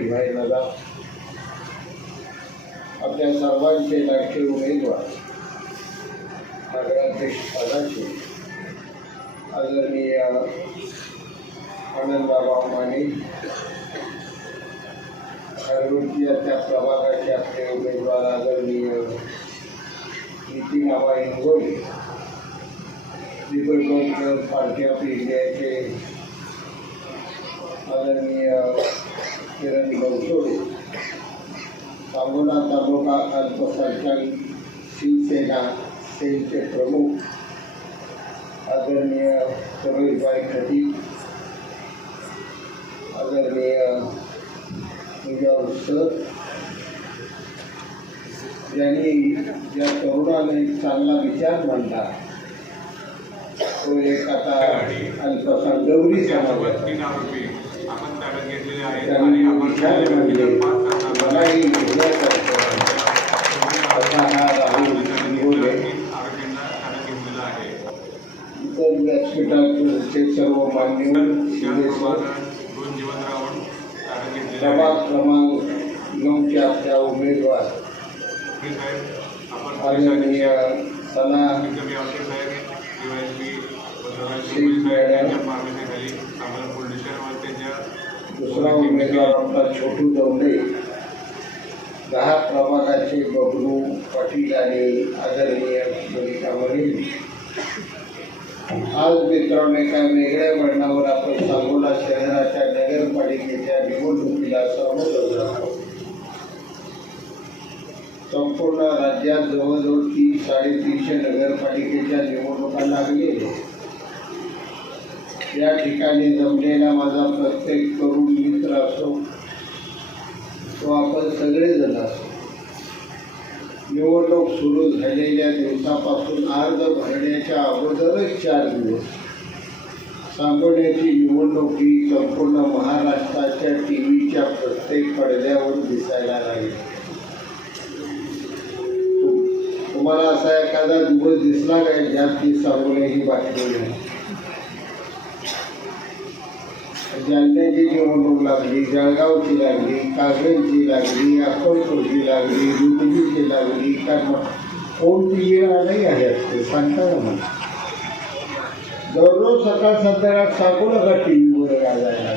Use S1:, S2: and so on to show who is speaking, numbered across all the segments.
S1: भाई दादा आपल्या सर्वांचे लाडके उमेदवार नगराध्यक्ष पदाचे आदरणीय आनंदबाबा माने घरगुती त्या प्रभागाचे आपले उमेदवार आदरणीय Nitin Aba Ingole Republican party of इंडियाचे आदरणीय किरण गवसोडे सांगोला तालुका अल्पसंख्याक शिवसेना सेलचे प्रमुख आदरणीय सरोजबाई खटीक आदरणीय मुजावर सर यांनी या तरुणाने एक चांगला विचार मांडला तो एक आता अल्पसंख्याक गौरी समाज
S2: तीन आरोपी आपण ताब्यात घेतलेले आहेत
S1: त्यांनी
S2: आणि आपण
S1: विचार मांडले
S2: पाच
S1: मलाही घेण्यासारखं असा हा राहुल निगोले
S2: आरोपींना
S1: उमेदवार आपला छोटू दौंडे. दहा प्रभागाचे बबलू पाटील आणि आदरणीय सुनीता वडील. आज मित्रांनो एका वेगळ्या वर्णावर आपण सांगोला शहराच्या नगरपालिकेच्या निवडणुकीला समोर आहोत. संपूर्ण राज्यात जवळजवळ तीन साडेतीनशे नगरपालिकेच्या निवडणुका लागलेल्या या ठिकाणी जमलेला माझा प्रत्येक तरुण मित्र असो तो आपण सगळेजण असो. निवडणूक सुरू झालेल्या दिवसापासून अर्ज भरण्याच्या अगोदरच चार दिवस. सांगोल्याची निवडणूक ही संपूर्ण महाराष्ट्राच्या टी व्हीच्या प्रत्येक पडद्यावर दिसायला लागली. तुम्हाला असा एखादा दिवस दिसला काय ज्यात ती सांगोल्या ही बातमी नाही? जालन्याची निवडणूक लागली जळगावची लागली कागलची लागली अक्कलकोटची लागली रुदगीची लागली का कोणती येणार नाही आहे ते सांगता ना मला दररोज सकाळ संध्याकाळ सांगू नका टी व्हीवर गाजायला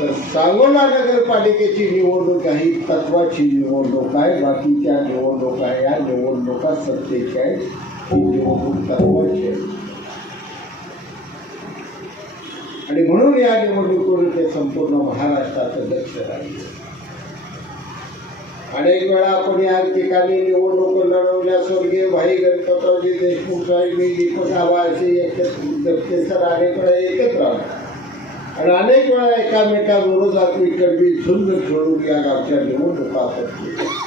S1: तर सांगोला नगरपालिकेची निवडणूक ही तत्वाची निवडणूक आहे बाकीच्या निवडणुका या निवडणुका सत्तेच्या आहेत ही निवडणूक तत्वाची आहे. आणि म्हणून या निवडणुकीवर ते संपूर्ण महाराष्ट्राचं लक्ष राहिलं. अनेक वेळा आपण या ठिकाणी निवडणूक लढवल्या स्वर्गीय भाई गणपतरावजी देशमुख साहेब मी दीपक आबा असे एकत्र सर अनेक वेळा एकत्र आलो आणि अनेक वेळा एकामेकांविरोधात मी कडवी झुंज खेळून या गावच्या निवडणुका आपण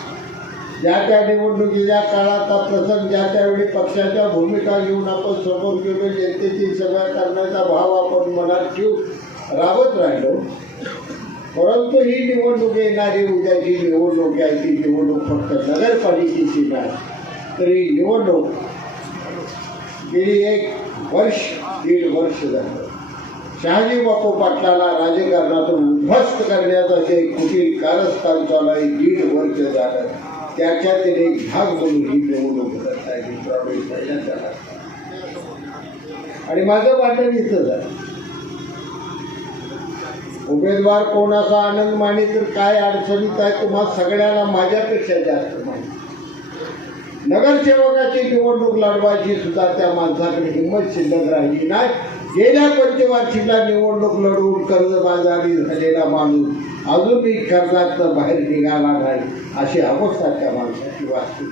S1: ज्या त्या निवडणुकीच्या काळात प्रसंग ज्या त्यावेळी पक्षाच्या भूमिका घेऊन आपण समोर गेलो जनतेची सेवा करण्याचा भाव आपण मनात ठेवून राबत राहिलो. परंतु ही निवडणूक येणारी उद्याची निवडणूक आहे ती निवडणूक फक्त नगरपालिकेची नाही तर ही निवडणूक गेली एक वर्ष दीड वर्ष झालं. शहाजी बापू पाटलाला राजकारणातून उद्ध्वस्त करण्याचं जे कुठील कारस्थान चालू आहे दीड वर्ष झालं. त्याच्यातील एक भाग म्हणून ही निवडणूक करत आहे आणि माझं वाटण इथं झालं. उमेदवार कोणाचा आनंद माने तर काय अडचणीत आहे तुम्हाला सगळ्यांना माझ्यापेक्षा जास्त माहिती. नगरसेवकाची निवडणूक लढवायची सुद्धा त्या माणसाकडे हिंमत शिल्लक राहिली नाही. गेल्या पंचवार्षिकला निवडणूक लढवून कर्जबाजारी झालेला माणूस अजूनही कर्जात बाहेर निघाला नाही अशी अवस्था त्या माणसाची वाचली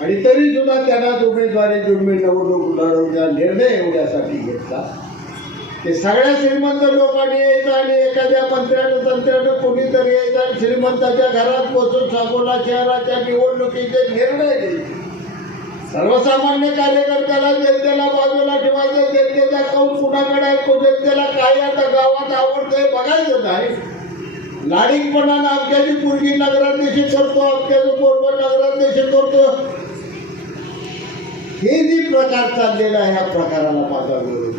S1: आणि तरी सुद्धा त्यांना उमेदवारी जुडमी निवडणूक लढवण्याचा निर्णय एवढ्यासाठी घेतला. ते सगळ्या श्रीमंत लोकांनी यायचं आणि एखाद्या मंत्र्यानं तंत्र्यानं कोणीतरी यायचं आणि श्रीमंताच्या घरात बसून सांगोला शहराच्या निवडणुकीचे निर्णय घ्यायचे. सर्वसामान्य कार्यकर्त्याला जनतेला बाजूला ठेवायचं जनतेचा कौल कुणाकडे आहे को जनतेला काय आता गावात आवडतंय बघायचं नाही. लाडीकपणानं अमक्याची पूर्वी नगराध्यक्ष करतो अमक्याचं पोरग नगराध्यक्ष करतो. हे जे प्रकार चाललेला आहे ह्या प्रकाराला माझा विरोध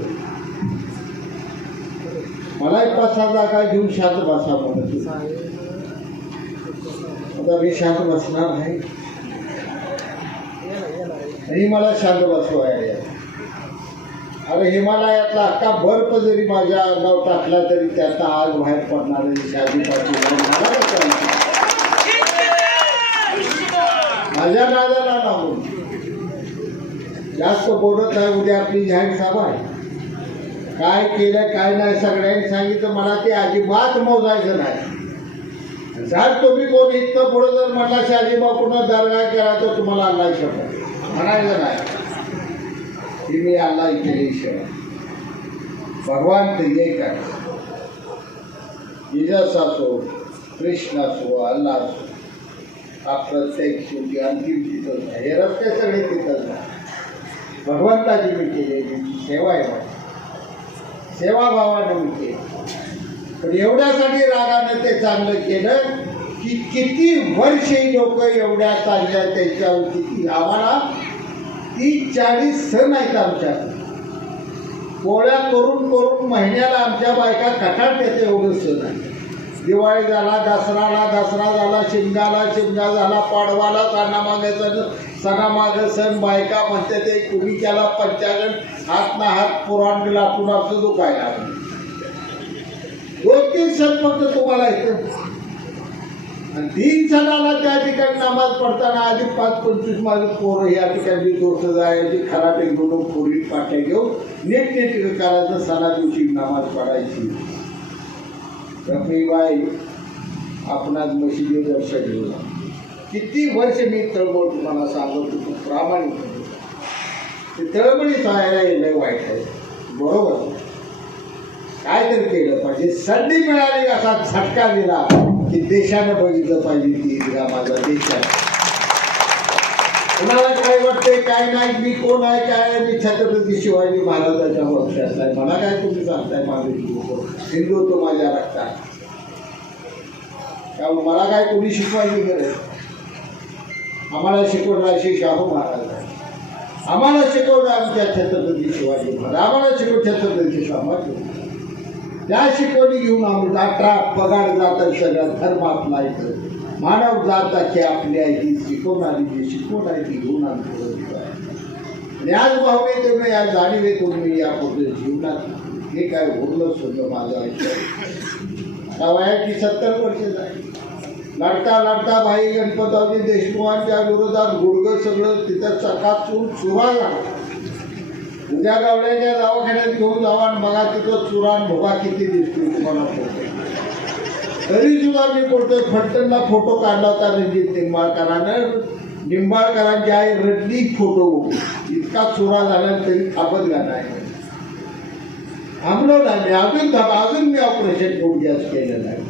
S1: मला एक पाच सहा जागा घेऊन शांत बसा म्हणत आता मी शांत बसणार आहे आणि मला शांत बसवायला आहे. अरे हिमालयातला अख्खा बर्फ जरी माझ्या अंगावर टाकला तरी त्याचा आज बाहेर पडणार शादी पाटील माझ्या नादाला लागून जास्त बोलत आहे उद्या आपली जाहीर सभा आहे. काय केलं काय नाही सगळ्यांनी सांगितलं मला ते अजिबात मोजायचं नाही. जर तुम्ही कोण इथं पुढं जर म्हटला शहाजी बापूंना दरगाह केला तर तुम्हाला अल्लाह शपथ. म्हणायचं नाही. मी अल्लाह केली शपथ भगवान तर काय आहे असो कृष्ण असो अल्ला असो हा प्रत्येक शेवटी अंतिम तिथंच आहे. हे रस्ते सगळे तिथंच आहे. भगवंताची मी केलेली सेवा आहे माझी सेवाभावानं मी केली पण एवढ्यासाठी रागानं ते चांगलं केलं की किती वर्ष ही लोक एवढ्या चांगल्या त्याच्यावर किती आम्हाला तीस चाळीस सण आहेत आमच्या. पोळ्या करून करून महिन्याला आमच्या बायका कटाट येते एवढं सण आहे. दिवाळी झाला दसराला दसरा झाला शिमगाला शिमगा झाला पाडवाला सणामागे सण सणामागे सण बायका म्हणते ते कुणी केला पंचागण हात ना हात पुराण लाटून असं दुखायला दोन तीन सण फक्त तुम्हाला येतं तीन सणाला त्या ठिकाणी नमाज पडताना आधी पाच पंचवीस माझे पोरं या ठिकाणी दोष जायची खराटे दोन पोरी पाट्या घेऊन नीट करायचं सणा दिवशी नमाज पडायची. रफीबाई आपणात मशिदी वर्ष घेऊन किती वर्ष मी तळमळ तुम्हाला सांगत होतो प्रामाणिक ते तळमळी सांगायला येणं वाईट आहे. बरोबर. काय तरी केलं पाहिजे. संधी मिळाली असा झटका दिला की देशानं बघितलं पाहिजे की ईदगा माझा देशात कुणाला काय वाटतंय काय नाही मी कोण आहे काय मी छत्रपती शिवाजी महाराजाच्या वंशाचा आहे. मला काय तुम्ही सांगताय माझे हिंदू तो माझ्या रक्तात. त्यामुळे हो, मला काय कोणी शिकवायची गरज? आम्हाला शिकवणार श्री शाहू महाराज आहे. आम्हाला शिकवलं आमच्या छत्रपती शिवाजी महाराज. आम्हाला शिकवून छत्रपती संभाजी त्या शिकवणी घेऊन आम्ही अठरा पगार जातात सगळ्या धर्म आपला इथं मानव जाताची की आपली आहे ती शिकवणारी जी शिकवण आहे ती घेऊन आम्ही पुढे आहे. आणि आज भावने तुम्ही या जाणीवे तुम्ही या पुढे जीवनात हे काय उरलं सगळं माझं आयुष्य वयाची सत्तर वर्ष झाली. लढता लढता भाई गणपतरावजी देशमुखांच्या विरोधात गुडगं सगळं तिथं चकाचून चुरा लागला. उद्या गावड्याच्या दवाखान्यात घेऊन जावा आणि बघा तिथं चुरान भोगा किती दिसतील तुम्हाला तरी सुद्धा मी बोलतोय फलटणला फोटो काढला होता रणजित निंबाळकरानं. निंबाळकरांची आई रडली फोटो इतका चुरा झाला तरी थापत घालणार थांबलो नाही. मी अजून थांब अजून मी ऑपरेशन गुडघ्यास केलं नाही.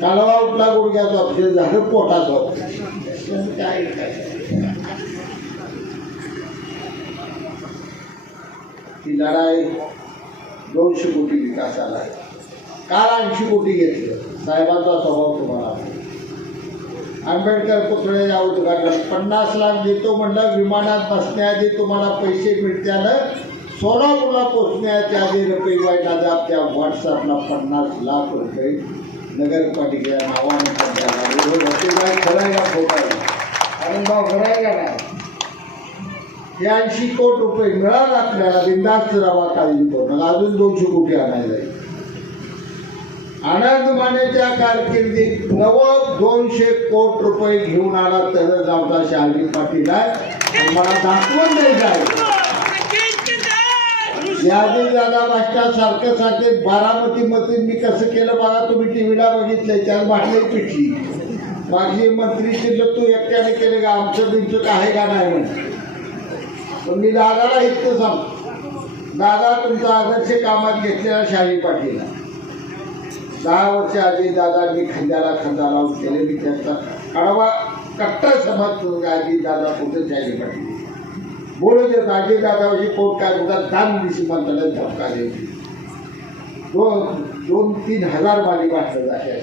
S1: कालवा उठला गुडघ्याचं ऑपरेशन झालं पोटाचं ऑपरेशन काय ती लढाई दोनशे कोटी विकास आला काल ऐंशी कोटी घेतलं. साहेबांचा स्वभाव तुम्हाला आंबेडकर पुतळे उद्घाटन पन्नास लाख देतो म्हणलं विमानात बसण्याआधी तुम्हाला पैसे मिळत्यानं सोलापूरला पोचण्याच्या आधी रुपये जाब त्या व्हॉट्सअपला पन्नास लाख रुपये. नगरपालिकेच्या नावाने खरं आहे का खोटं आहे. आनंदभाव खरं आहे का नाही? ऐंशी कोटी रुपये मिळाला आपल्याला बिंदास्त रवा काळजी करून. अजून दोनशे कोटी आणायला जाईल आनंद मानेच्या कारकिर्दीत नव दोनशे कोट रुपये घेऊन आला तर आमचा शहाजी पाटील आहे. मला दाखवून द्यायचं आहे. यादी दादा राष्ट्रासारखं बारामती मध्ये मी कसं केलं बघा तुम्ही टी व्हीला बघितलंय त्यात बाटली पिटली माझी मंत्री शिल्लक तू एकट्याने केले का? आमचं तुमचं काय का नाही म्हणजे पण मी दादाला इतकं सांग. दादा तुमचा आदर्श कामात घेतलेला शाही पाटील दहा वर्ष आधी दादांनी खंद्याला खंदा लावून केले मी त्यांचा कडवा कट्टर समज आजी दादा कुठं शाही पाटील? बोलू देत आजी दादावशी पोट काय होता दान दिशी म्हणताना धक्का द्यायची. दोन दोन तीन हजार माली वाटलं झाली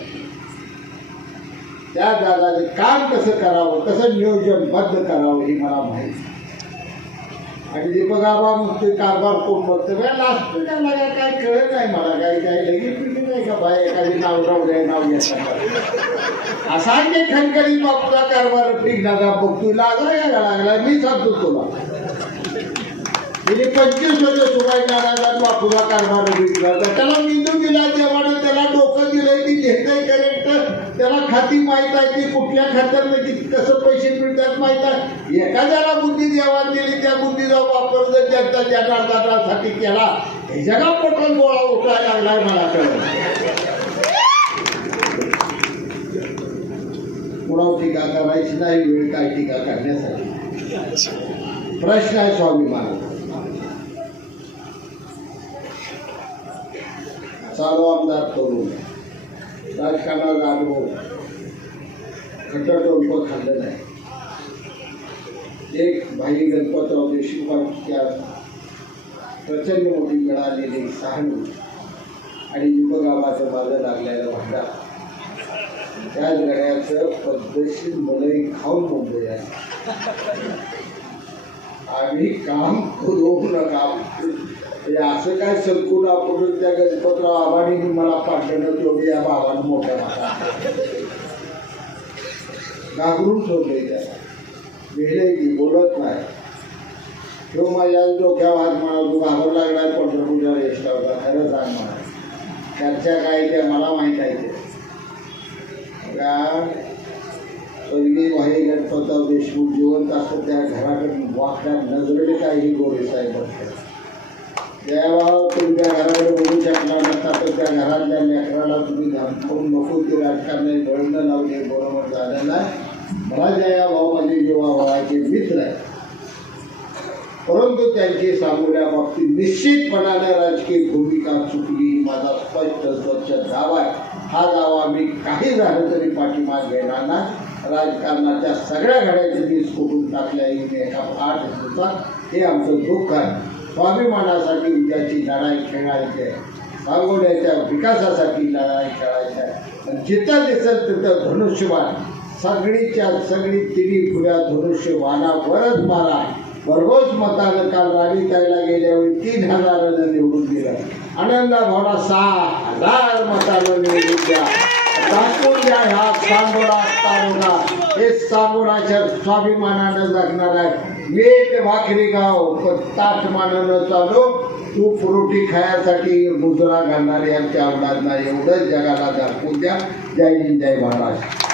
S1: त्या दादाने काम कसं करावं कसं नियोजनबद्ध करावं हे मला माहिती आणि दीपक आबा म्हणतोय कारभार कोण बघतो काय लास्ट त्यांना काय काय कळत नाही मला. काही काय लगेच पिढी नाही का बाय एखादी नाव राहू द्या नाव घेता असा काही खणखणीत बापूला कारभार पिघणारा बघतोय. लागला या लागला. मी सांगतो तुला. गेली पंचवीस वर्ष सुभाष नारायण बापूला कारभार विकला तर त्याला मेंदू दिला जेव्हा त्याला डोकं दिलंय ती घेतंय करेक्ट त्याला खाती माहीत आहे की कुठल्या खात्यात किती कसं पैसे मिळतात माहीत आहे? एखाद्याला बुद्धी देवा दिली त्या बुद्धीचा वापर जर जनता जनार्दनासाठी केला हे जगा पोटात गोळा उठायला लागलाय मला कळलं कुणावर टीका करायची नाही वेळ काय टीका करण्यासाठी? प्रश्न आहे स्वामी महाराज भाई गणपतराव देशमुखांच्या प्रचंड मोठी मिळालेली सहानुभूती आणि दीपगाबाचं माझं लागलेलं भांडा त्या गड्याचं पद्धतशीर मलई खाऊन म्हणतो या आम्ही काम करू नका. हे असं काय सरकून आपण त्या गणपतराव आबानी मला पाठवलं तेवढी या बाबानं मोठ्या भागात घाबरून ठेवले त्या भेले की बोलत नाही. तो माझ्या डोक्यावर हात म्हणा तू घाबरू लागलाय पंढरपूरच्या रेस्टावरला खरं सांग म्हणा चर्चा काय त्या मला माहीत आहे ते. का स्वर्गीय गणपतराव देशमुख जिवंत असतं त्या घराकडून वाकड्या नजरेने काही गोरे साहेब बघतात. जेव्हा तुमच्या घराकडे बघू शकणार नसता तर त्या घरातल्या लेकराला तुम्ही धमकावून नको ते राजकारणाने बळणं लावले बरोबर झालं नाही मला जया भाऊ माझे जेव्हा व्हायचे मित्र आहे परंतु त्यांची सामोऱ्या बाबतीत निश्चितपणाने राजकीय भूमिका चुकली. माझा स्पष्ट स्वच्छ दावा आहे. हा दावा मी काही झालं तरी पाठीमाग घेणार नाही. राजकारणाच्या सगळ्या घड्याचे वीज टाकल्या. एका पाठ होता हे आमचं दुःख आहे. स्वाभिमानासाठी उद्याची लढाई खेळायची आहे. सांगोल्याच्या विकासासाठी लढाई खेळायची आहे. आणि जिथं दिसेल तिथं धनुष्यबाण. सगळीच्या सगळी तिन्ही फुल्या धनुष्यबाणावरच मारा भरघोस मतानं काल राणीताईला गेल्यावेळी तीन हजारानं निवडून दिला. आनंदा भावना सहा हजार मतानं निवडून द्या. दाखवून द्या ह्या सांगोडा तारोडा हे सांगोडाच्या स्वाभिमानानं जगणार आहे. मी भाकरी गाव पण ताटमानानं चालू. तू फ्रुटी खायासाठी मुजरा घालणारे आमच्या आवडात एवढंच जगाला दाखवून द्या. जय हिंद जय महाराष्ट्र.